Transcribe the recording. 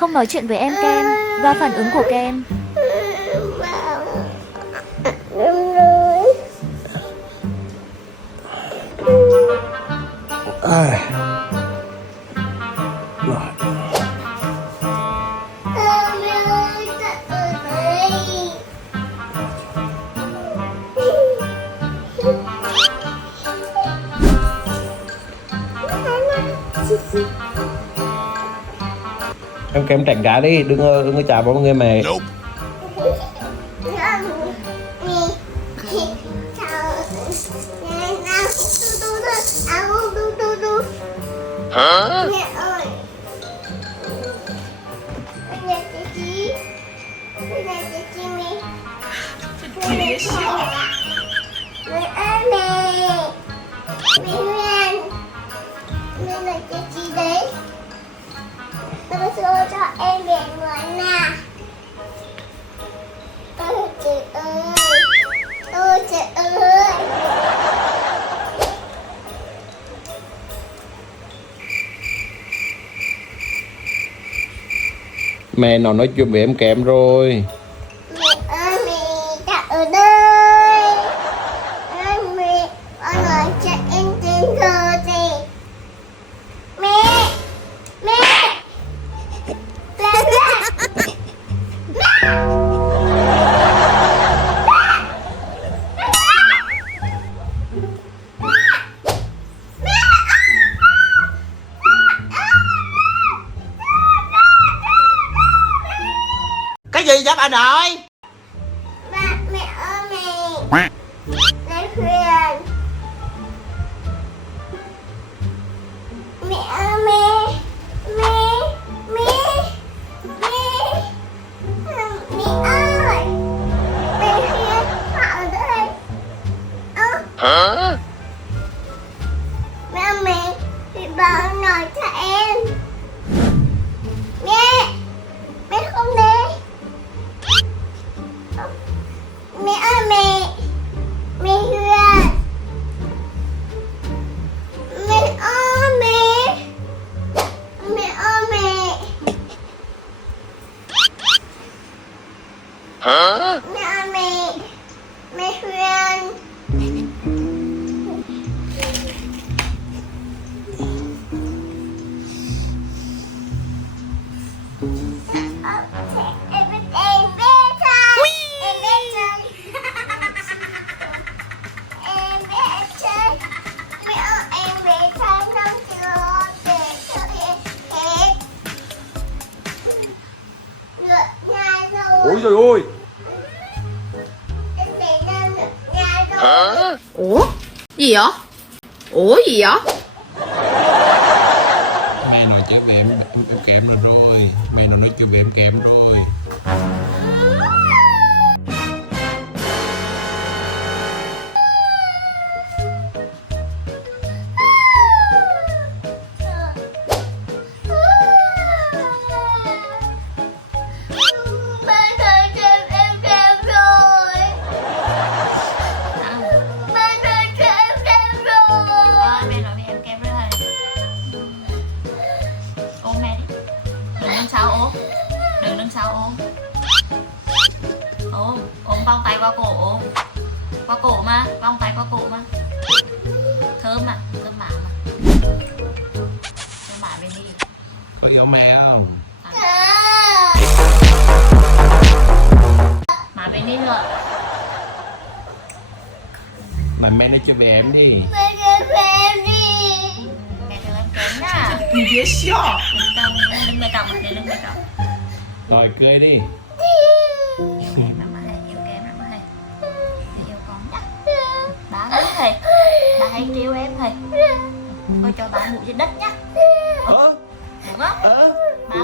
không nói chuyện với em Kem và phản ứng của Kem. Em Kem tránh ra đi, đừng có chạm vào người mẹ. Hả? Mẹ ơi, bây giờ chị bây giờ chị mẹ mẹ ơi mẹ Huyền, mẹ là chị đấy, tôi xô cho em về ngoài nè. Ôi chị ơi. Mẹ nó nói chuyện với em Kem rồi. Mẹ ơi mẹ đã ở đây. Ơi mẹ con nói cho em tên giờ gì. Mẹ Cái gì vậy bà nội? mẹ ơi mẹ lấy Huyền. Mẹ ơi mẹ ơi mẹ Huyền họ ở đây. Hả? Mẹ thì bảo nói cho em. Mẹ không đi. Mẹ ơi mẹ Huyền. Mẹ ơi mẹ ơi mẹ. Hả? Mẹ ơi mẹ Huyền. Ôi trời ơi. Hả? Ủa? Gì vậy? Ủa gì vậy? Mẹ nói chuyện với em Kem rồi. Mẹ nó nói chuyện với em Kem rồi. Mẹ nói với em Kem rồi. Ôm mẹ đi. Đừng đứng sau ôm. Đừng đứng sau ôm. Ôm vòng tay qua cổ ôm. Qua cổ mà, vòng tay qua cổ mà. Thơm mà, thơm má mà. Thơm má bên đi. Có yêu mẹ không? Má bên đi nữa. Mà mẹ nói chuyện với em đi. Mẹ đưa em đi. Mẹ đưa em Kem nha. 你别笑。 Đừng mẹ trọng, đừng mẹ trọng. Rồi cười đi. Yêu Kem lắm mà yêu Kem lắm mà yêu con nhá. Ba lấy thầy, ba hay trêu em thầy. Coi cho ba ngủ trên đất nhá. Đúng không? Ba